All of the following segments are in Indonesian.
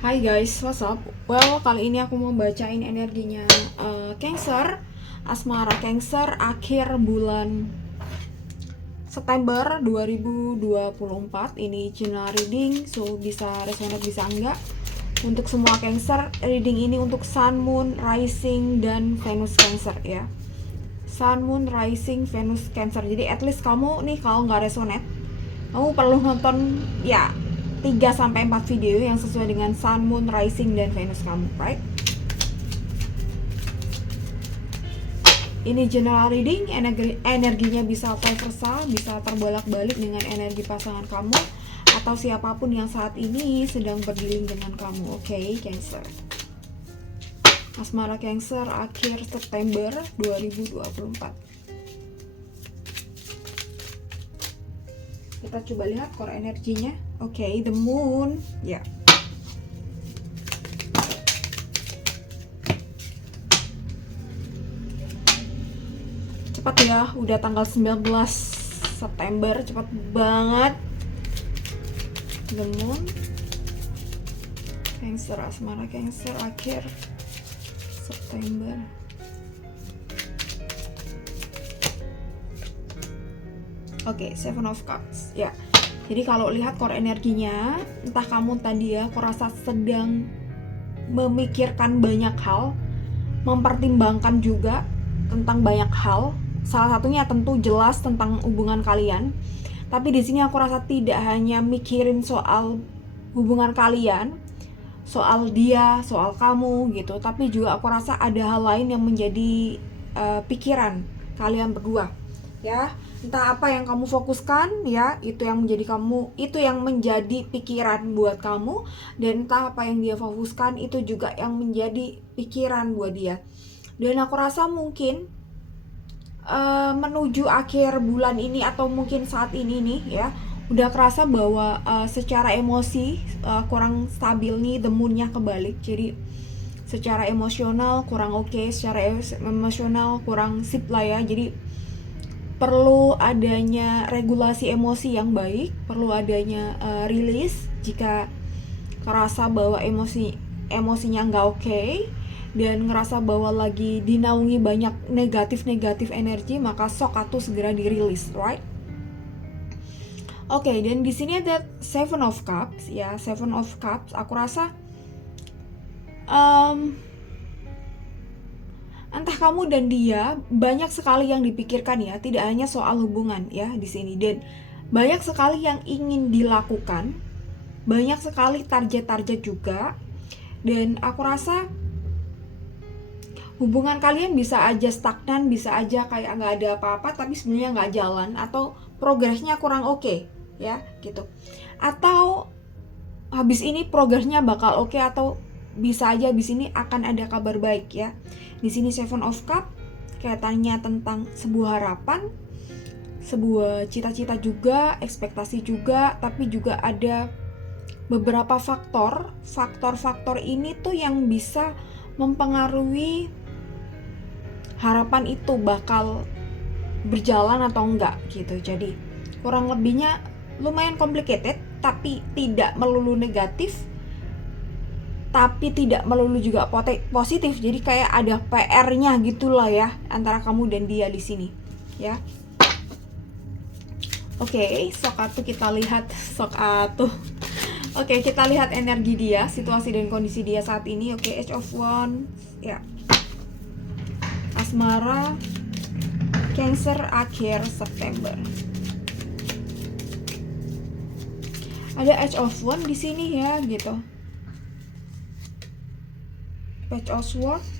Hai guys, what's up? Well, kali ini aku mau bacain energinya Cancer, asmara Cancer akhir bulan September 2024. Ini general reading, so bisa resonate bisa enggak. Untuk semua Cancer, reading ini untuk Sun, Moon, Rising, dan Venus Cancer ya. Sun, Moon, Rising, Venus Cancer. Jadi at least kamu nih kalau nggak resonate, kamu perlu nonton ya 3 sampai 4 video yang sesuai dengan Sun, Moon, Rising, dan Venus kamu, right? Ini general reading, energinya bisa universal, bisa terbolak-balik dengan energi pasangan kamu atau siapapun yang saat ini sedang berdealing dengan kamu, oke, Cancer. Asmara Cancer akhir September 2024. Kita coba lihat core energinya. Oke, the moon. Ya. Cepat ya, udah tanggal 19 September, cepat banget. The moon. Cancer, asmara Cancer akhir September. Oke, Seven of Cups. Ya. Jadi kalau lihat core energinya, entah kamu tadi ya, aku rasa sedang memikirkan banyak hal, mempertimbangkan juga tentang banyak hal. Salah satunya tentu jelas tentang hubungan kalian. Tapi di sini aku rasa tidak hanya mikirin soal hubungan kalian, soal dia, soal kamu gitu, tapi juga aku rasa ada hal lain yang menjadi pikiran kalian berdua. Ya, entah apa yang kamu fokuskan ya, itu yang menjadi pikiran buat kamu, dan entah apa yang dia fokuskan itu juga yang menjadi pikiran buat dia. Dan aku rasa mungkin menuju akhir bulan ini atau mungkin saat ini nih ya, udah kerasa bahwa secara emosi kurang stabil nih, the moon-nya kebalik. Jadi secara emosional kurang oke, secara emosional kurang sip lah ya. Jadi perlu adanya regulasi emosi yang baik, perlu adanya rilis jika kerasa bahwa emosinya nggak oke, dan ngerasa bahwa lagi dinaungi banyak negatif energi, maka sok atuh segera dirilis, right? Oke, dan di sini ada Seven of Cups ya, Seven of Cups. Aku rasa entah kamu dan dia banyak sekali yang dipikirkan ya, tidak hanya soal hubungan ya di sini, dan banyak sekali yang ingin dilakukan, banyak sekali target-target juga. Dan aku rasa hubungan kalian bisa aja stagnan, bisa aja kayak nggak ada apa-apa, tapi sebenarnya nggak jalan atau progresnya kurang oke ya gitu. Atau habis ini progresnya bakal oke, atau bisa aja habis ini akan ada kabar baik ya. Di sini Seven of Cup kelihatannya tentang sebuah harapan, sebuah cita-cita juga, ekspektasi juga, tapi juga ada beberapa faktor ini tuh yang bisa mempengaruhi harapan itu bakal berjalan atau enggak gitu. Jadi kurang lebihnya lumayan complicated, tapi tidak melulu negatif, tapi tidak melulu juga positif. Jadi kayak ada PR-nya gitulah ya antara kamu dan dia di sini ya. Oke, kita lihat Oke, kita lihat energi dia, situasi dan kondisi dia saat ini. Oke, Age of Wands ya. Asmara Cancer akhir September. Ada Age of Wands di sini ya gitu. Page of Swords,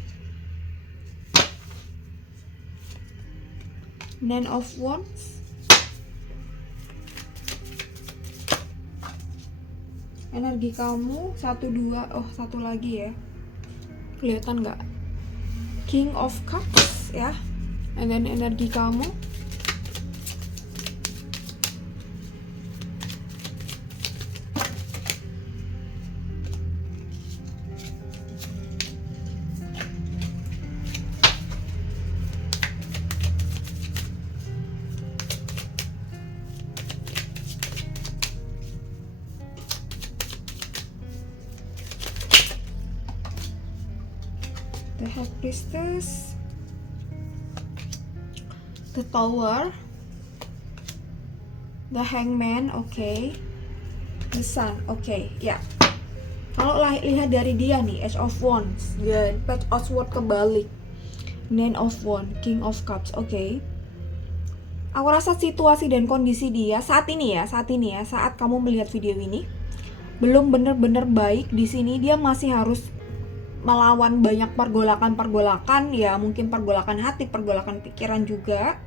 Nine of Wands, energi kamu 1-2, satu lagi ya, kelihatan nggak? King of Cups ya, and then energi kamu The High Priestess, the Tower, the Hangman, oke. The Sun, oke. Ya. Kalau lihat dari dia nih, Age of Wands dan Page of Swords kebalik, Nine of Wands, King of Cups, oke. Aku rasa situasi dan kondisi dia saat ini ya, saat kamu melihat video ini belum bener-bener baik. Di sini dia masih harus melawan banyak pergolakan ya, mungkin pergolakan hati, pergolakan pikiran juga.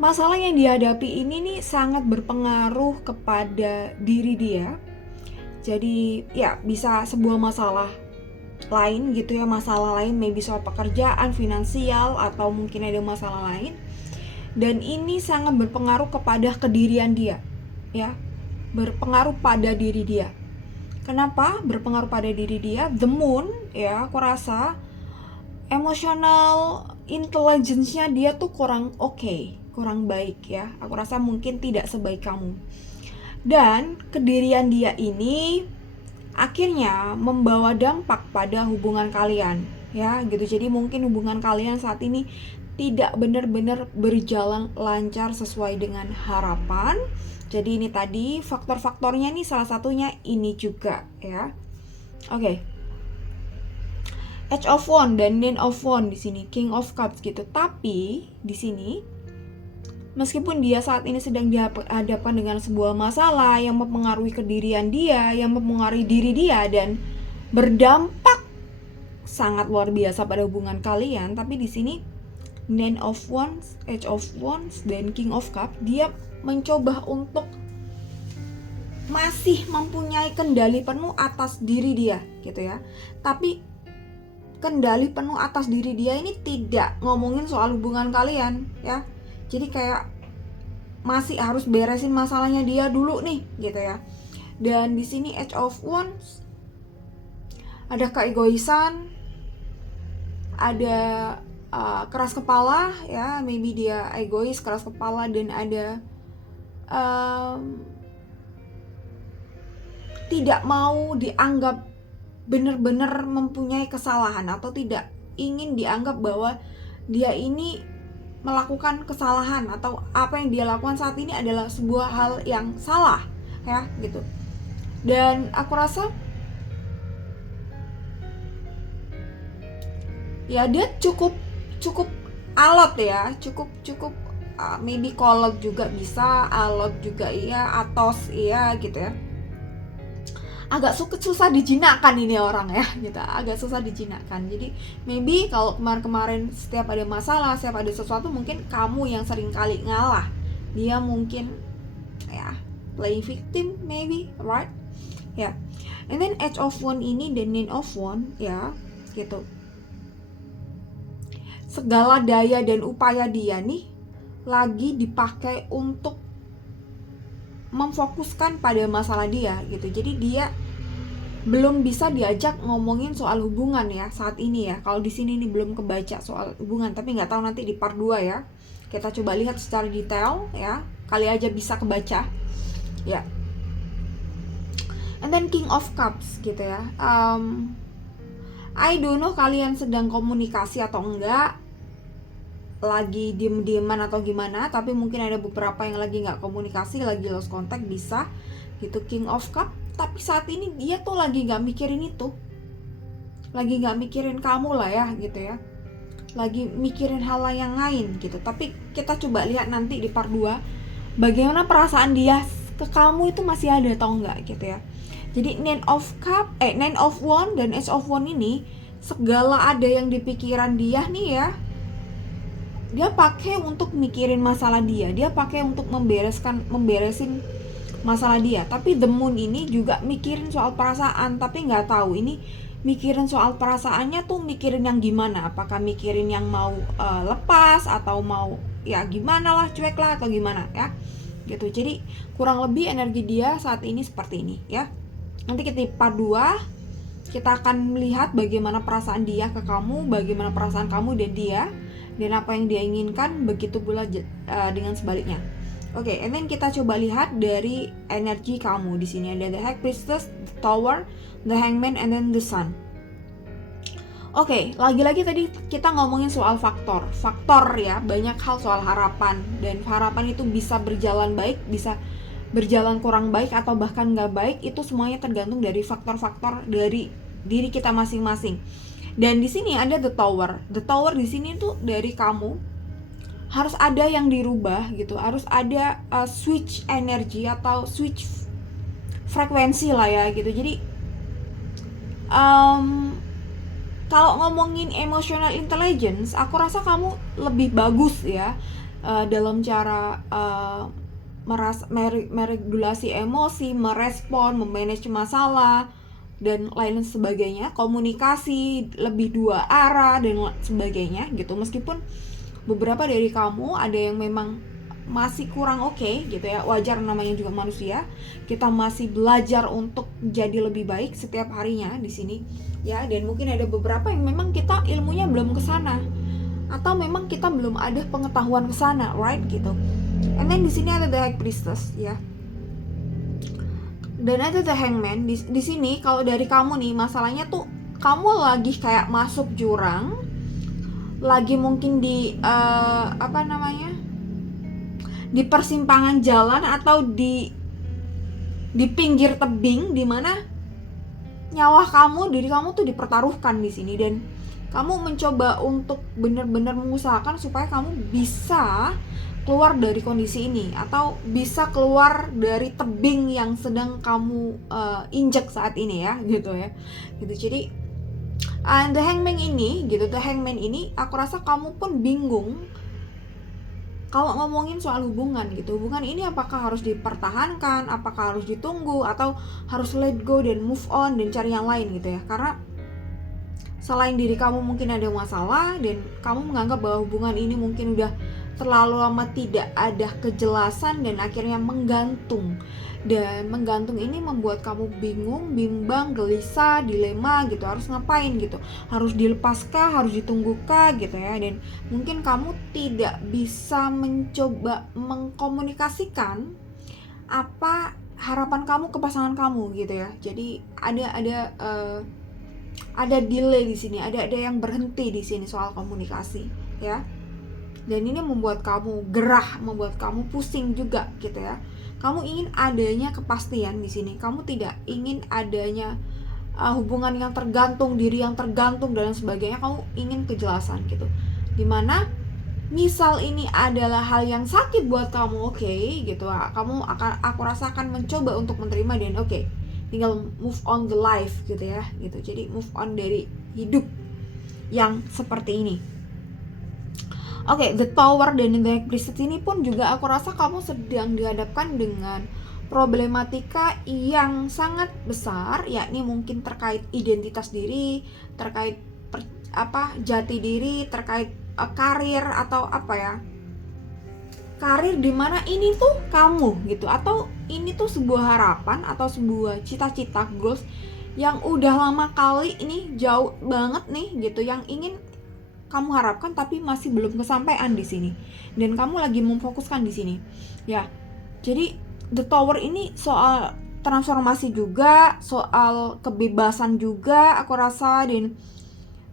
Masalah yang dihadapi ini nih sangat berpengaruh kepada diri dia. Jadi ya bisa sebuah masalah lain gitu ya, masalah lain maybe soal pekerjaan, finansial, atau mungkin ada masalah lain. Dan ini sangat berpengaruh kepada kedirian dia ya, berpengaruh pada diri dia. Kenapa berpengaruh pada diri dia? The Moon ya, aku rasa emotional intelligence-nya dia tuh kurang oke, kurang baik ya. Aku rasa mungkin tidak sebaik kamu. Dan kedirian dia ini akhirnya membawa dampak pada hubungan kalian ya gitu. Jadi mungkin hubungan kalian saat ini tidak benar-benar berjalan lancar sesuai dengan harapan. Jadi ini tadi faktor-faktornya nih, salah satunya ini juga ya. Oke. Age of Wands dan Nine of Wands di sini, King of Cups gitu. Tapi di sini meskipun dia saat ini sedang dihadapkan dengan sebuah masalah yang mempengaruhi kedirian dia, yang mempengaruhi diri dia dan berdampak sangat luar biasa pada hubungan kalian, tapi di sini Nine of Wands, Age of Wands dan King of Cups, dia mencoba untuk masih mempunyai kendali penuh atas diri dia gitu ya. Tapi kendali penuh atas diri dia ini tidak ngomongin soal hubungan kalian ya. Jadi kayak masih harus beresin masalahnya dia dulu nih gitu ya. Dan di sini Age of Wands ada keegoisan, ada keras kepala ya, maybe dia egois, keras kepala, dan ada tidak mau dianggap benar-benar mempunyai kesalahan atau tidak ingin dianggap bahwa dia ini melakukan kesalahan atau apa yang dia lakukan saat ini adalah sebuah hal yang salah ya gitu. Dan aku rasa ya dia cukup alot ya, cukup maybe kolot juga bisa, alot juga iya, atos iya gitu ya. Agak susah dijinakkan ini orang ya gitu, agak susah dijinakkan. Jadi maybe kalau kemarin setiap ada masalah, setiap ada sesuatu, mungkin kamu yang sering kali ngalah, dia mungkin ya playing victim maybe, right ya. And then Age of Wands ini dan Nine of Wands ya gitu, segala daya dan upaya dia nih lagi dipakai untuk memfokuskan pada masalah dia gitu. Jadi dia belum bisa diajak ngomongin soal hubungan ya saat ini ya. Kalau di sini nih belum kebaca soal hubungan, tapi nggak tahu nanti di part 2 ya. Kita coba lihat secara detail ya. Kali aja bisa kebaca ya. And then King of Cups gitu ya. I don't know kalian sedang komunikasi atau enggak, lagi diem-dieman atau gimana, tapi mungkin ada beberapa yang lagi nggak komunikasi, lagi lost contact, bisa gitu. King of Cup, tapi saat ini dia tuh lagi nggak mikirin itu, lagi nggak mikirin kamu lah ya gitu ya, lagi mikirin hal yang lain gitu. Tapi kita coba lihat nanti di part 2 bagaimana perasaan dia ke kamu itu masih ada atau enggak gitu ya. Jadi Nine of Wands dan Age of Wands ini, segala ada yang di pikiran dia nih ya, dia pakai untuk mikirin masalah dia pakai untuk memberesin masalah dia. Tapi The Moon ini juga mikirin soal perasaan, tapi nggak tahu ini mikirin soal perasaannya tuh mikirin yang gimana, apakah mikirin yang mau lepas atau mau ya gimana lah, cuek lah atau gimana ya gitu. Jadi kurang lebih energi dia saat ini seperti ini ya. Nanti kita di part 2 kita akan melihat bagaimana perasaan dia ke kamu, bagaimana perasaan kamu dan dia, dan apa yang dia inginkan, begitu pula dengan sebaliknya. Oke, and then kita coba lihat dari energi kamu. Di sini ada the High Priestess, the Tower, the Hangman, and then the Sun. Oke, lagi-lagi tadi kita ngomongin soal faktor ya, banyak hal soal harapan, dan harapan itu bisa berjalan baik, bisa berjalan kurang baik, atau bahkan nggak baik. Itu semuanya tergantung dari faktor-faktor dari diri kita masing-masing. Dan di sini ada the tower di sini tuh dari kamu harus ada yang dirubah gitu, harus ada switch energi atau switch frekuensi lah ya gitu. Jadi kalau ngomongin emotional intelligence, aku rasa kamu lebih bagus ya dalam cara meregulasi emosi, merespon, memanage masalah, dan lain sebagainya. Komunikasi lebih dua arah dan sebagainya gitu. Meskipun beberapa dari kamu ada yang memang masih kurang oke gitu ya, wajar, namanya juga manusia. Kita masih belajar untuk jadi lebih baik setiap harinya di sini ya, dan mungkin ada beberapa yang memang kita ilmunya belum kesana, atau memang kita belum ada pengetahuan kesana, right gitu. And then di sini ada the High Priestess ya, dan ada the Hangman. Di sini kalau dari kamu nih, masalahnya tuh kamu lagi kayak masuk jurang, lagi mungkin di di persimpangan jalan atau di pinggir tebing, di mana nyawa kamu, diri kamu tuh dipertaruhkan di sini, dan kamu mencoba untuk benar-benar mengusahakan supaya kamu bisa keluar dari kondisi ini, atau bisa keluar dari tebing yang sedang kamu injek saat ini ya gitu ya gitu. Jadi the hangman ini aku rasa kamu pun bingung kalau ngomongin soal hubungan gitu. Hubungan ini apakah harus dipertahankan, apakah harus ditunggu, atau harus let go dan move on dan cari yang lain gitu ya. Karena selain diri kamu mungkin ada masalah, dan kamu menganggap bahwa hubungan ini mungkin udah terlalu lama tidak ada kejelasan, dan akhirnya menggantung. Dan menggantung ini membuat kamu bingung, bimbang, gelisah, dilema gitu, harus ngapain gitu, harus dilepaskah, harus ditunggukah gitu ya. Dan mungkin kamu tidak bisa mencoba mengkomunikasikan apa harapan kamu ke pasangan kamu gitu ya. Jadi ada delay di sini, ada yang berhenti di sini soal komunikasi ya. Dan ini membuat kamu gerah, membuat kamu pusing juga gitu ya. Kamu ingin adanya kepastian di sini. Kamu tidak ingin adanya hubungan yang tergantung, diri yang tergantung dan sebagainya. Kamu ingin kejelasan gitu. Dimana misal ini adalah hal yang sakit buat kamu, oke, gitu. Aku rasa akan mencoba untuk menerima, dan oke, tinggal move on the life gitu ya gitu. Jadi move on dari hidup yang seperti ini. Oke, the tower dan the High Priestess ini pun juga aku rasa kamu sedang dihadapkan dengan problematika yang sangat besar, yakni mungkin terkait identitas diri, terkait jati diri, terkait karir, atau karir dimana ini tuh kamu gitu, atau ini tuh sebuah harapan atau sebuah cita-cita, goals yang udah lama kali ini, jauh banget nih gitu, yang ingin kamu harapkan tapi masih belum kesampaian di sini, dan kamu lagi memfokuskan di sini ya. Jadi the tower ini soal transformasi juga, soal kebebasan juga aku rasa, dan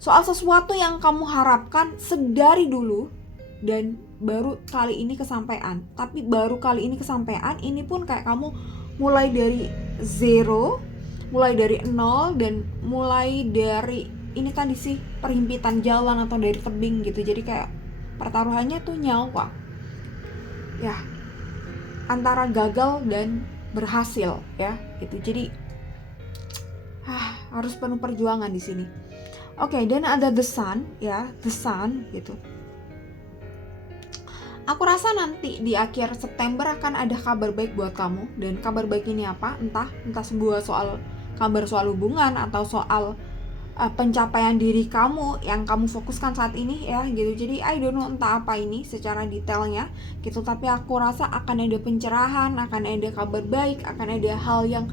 soal sesuatu yang kamu harapkan sedari dulu dan baru kali ini kesampaian. Tapi baru kali ini kesampaian ini pun kayak kamu mulai dari zero, mulai dari nol, dan mulai dari ini tadi sih, perhimpitan jalan atau dari tebing gitu. Jadi kayak pertaruhannya tuh nyawa ya, antara gagal dan berhasil ya gitu. Jadi harus penuh perjuangan di sini. Oke, dan ada the sun ya, the sun gitu. Aku rasa nanti di akhir September akan ada kabar baik buat kamu. Dan kabar baik ini apa? Entah sebuah kabar soal hubungan, atau soal pencapaian diri kamu yang kamu fokuskan saat ini ya gitu. Jadi I don't know entah apa ini secara detailnya gitu, tapi aku rasa akan ada pencerahan, akan ada kabar baik, akan ada hal yang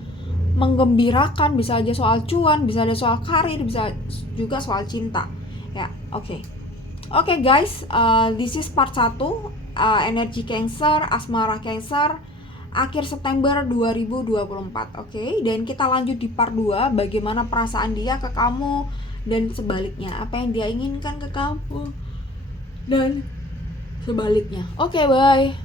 menggembirakan. Bisa aja soal cuan, bisa ada soal karir, bisa juga soal cinta ya. Oke guys, this is part 1, energi Cancer, asmara Cancer. akhir September 2024. Oke, dan kita lanjut di part 2, bagaimana perasaan dia ke kamu dan sebaliknya, apa yang dia inginkan ke kamu dan sebaliknya. Oke, bye.